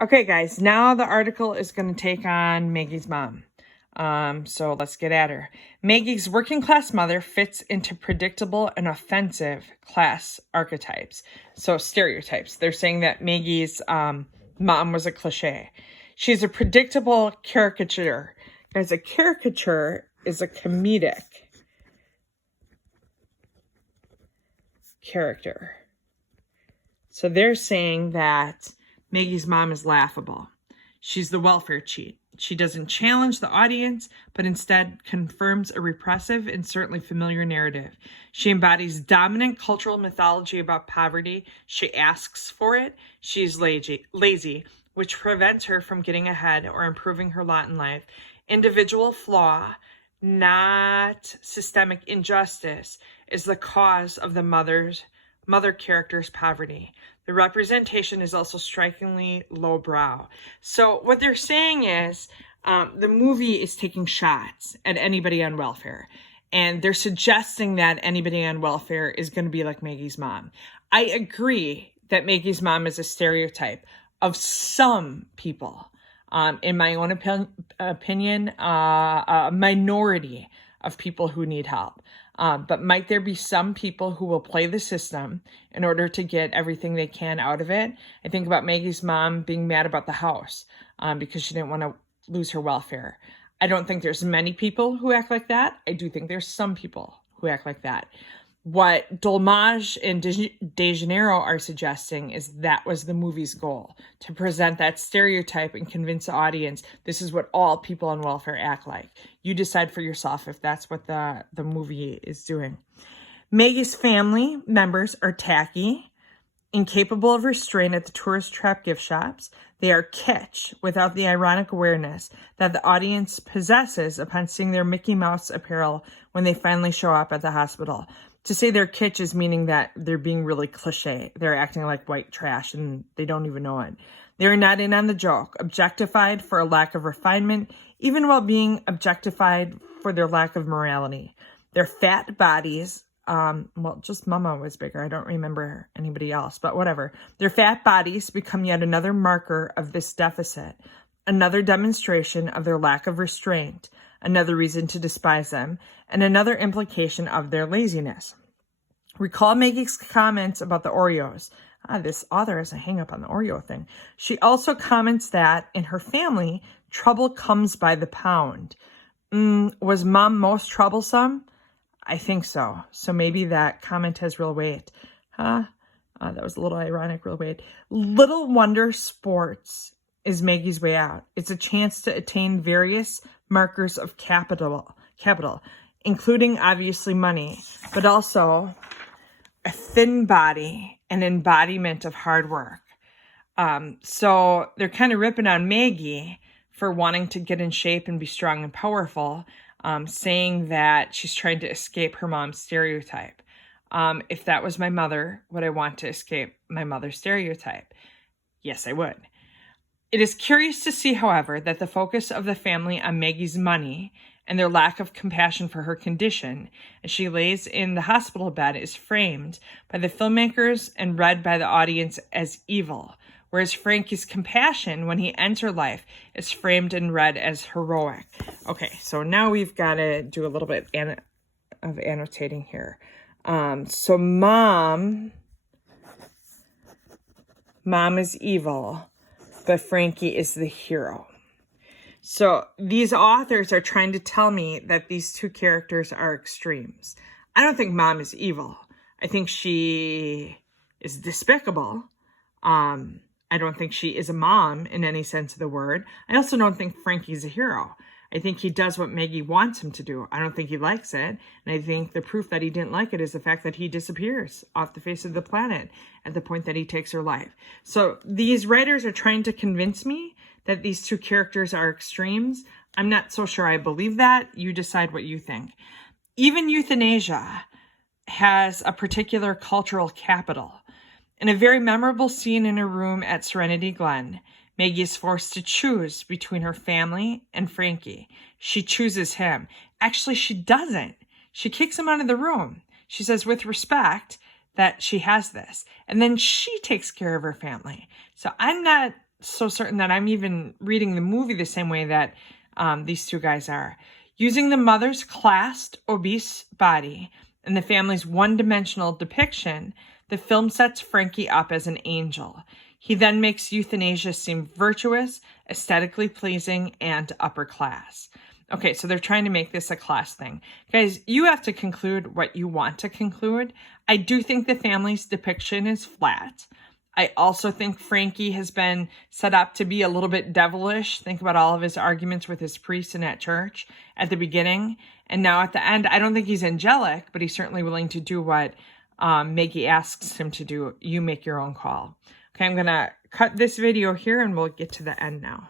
Okay, guys, now the article is going to take on Maggie's mom. So let's get at her. Maggie's working class mother fits into predictable and offensive class archetypes. So stereotypes. They're saying that Maggie's mom was a cliche. She's a predictable caricature. Guys, a caricature is a comedic character. So they're saying that Maggie's mom is laughable. She's the welfare cheat. She doesn't challenge the audience, but instead confirms a repressive and certainly familiar narrative. She embodies dominant cultural mythology about poverty. She asks for it. She's lazy, which prevents her from getting ahead or improving her lot in life. Individual flaw, not systemic injustice, is the cause of the mother character's poverty. The representation is also strikingly lowbrow. So what they're saying is the movie is taking shots at anybody on welfare. And they're suggesting that anybody on welfare is going to be like Maggie's mom. I agree that Maggie's mom is a stereotype of some people. In my own opinion, a minority of people who need help. But might there be some people who will play the system in order to get everything they can out of it? I think about Maggie's mom being mad about the house because she didn't want to lose her welfare. I don't think there's many people who act like that. I do think there's some people who act like that. What Dolmage and De Janeiro are suggesting is that was the movie's goal, to present that stereotype and convince the audience this is what all people on welfare act like. You decide for yourself if that's what the movie is doing. Maggie's family members are tacky, incapable of restraint at the tourist trap gift shops. They are kitsch without the ironic awareness that the audience possesses upon seeing their Mickey Mouse apparel when they finally show up at the hospital. To say they're kitsch is meaning that they're being really cliche. They're acting like white trash and they don't even know it. They're not in on the joke, objectified for a lack of refinement, even while being objectified for their lack of morality. Their fat bodies, just Mama was bigger. I don't remember anybody else, but whatever. Their fat bodies become yet another marker of this deficit, another demonstration of their lack of restraint, another reason to despise them, and another implication of their laziness. Recall Maggie's comments about the Oreos. This author has a hang-up on the Oreo thing. She also comments that in her family, trouble comes by the pound. Was Mom most troublesome? I think so. So maybe that comment has real weight. That was a little ironic, real weight. Little Wonder Sports is Maggie's way out. It's a chance to attain various markers of capital, including obviously money, but also a thin body, an embodiment of hard work. So they're kind of ripping on Maggie for wanting to get in shape and be strong and powerful, saying that she's trying to escape her mom's stereotype. If that was my mother, would I want to escape my mother's stereotype? Yes, I would. It is curious to see, however, that the focus of the family on Maggie's money and their lack of compassion for her condition as she lays in the hospital bed is framed by the filmmakers and read by the audience as evil, whereas Frankie's compassion when he ends her life is framed and read as heroic. Okay, so now we've got to do a little bit of annotating here. So mom is evil, but Frankie is the hero. So these authors are trying to tell me that these two characters are extremes. I don't think Mom is evil. I think she is despicable. I don't think she is a mom in any sense of the word. I also don't think Frankie's a hero. I think he does what Maggie wants him to do. I don't think he likes it. And I think the proof that he didn't like it is the fact that he disappears off the face of the planet at the point that he takes her life. So these writers are trying to convince me that these two characters are extremes. I'm not so sure I believe that. You decide what you think. Even euthanasia has a particular cultural capital. In a very memorable scene in her room at Serenity Glen, Maggie is forced to choose between her family and Frankie. She chooses him. Actually, she doesn't. She kicks him out of the room. She says with respect that she has this. And then she takes care of her family. So I'm not so certain that I'm even reading the movie the same way that these two guys are. Using the mother's classed, obese body and the family's one-dimensional depiction, the film sets Frankie up as an angel. He then makes euthanasia seem virtuous, aesthetically pleasing, and upper class. Okay, so they're trying to make this a class thing. Guys, you have to conclude what you want to conclude. I do think the family's depiction is flat. I also think Frankie has been set up to be a little bit devilish. Think about all of his arguments with his priest and at church at the beginning. And now at the end, I don't think he's angelic, but he's certainly willing to do what Maggie asks him to do. You make your own call. Okay, I'm going to cut this video here and we'll get to the end now.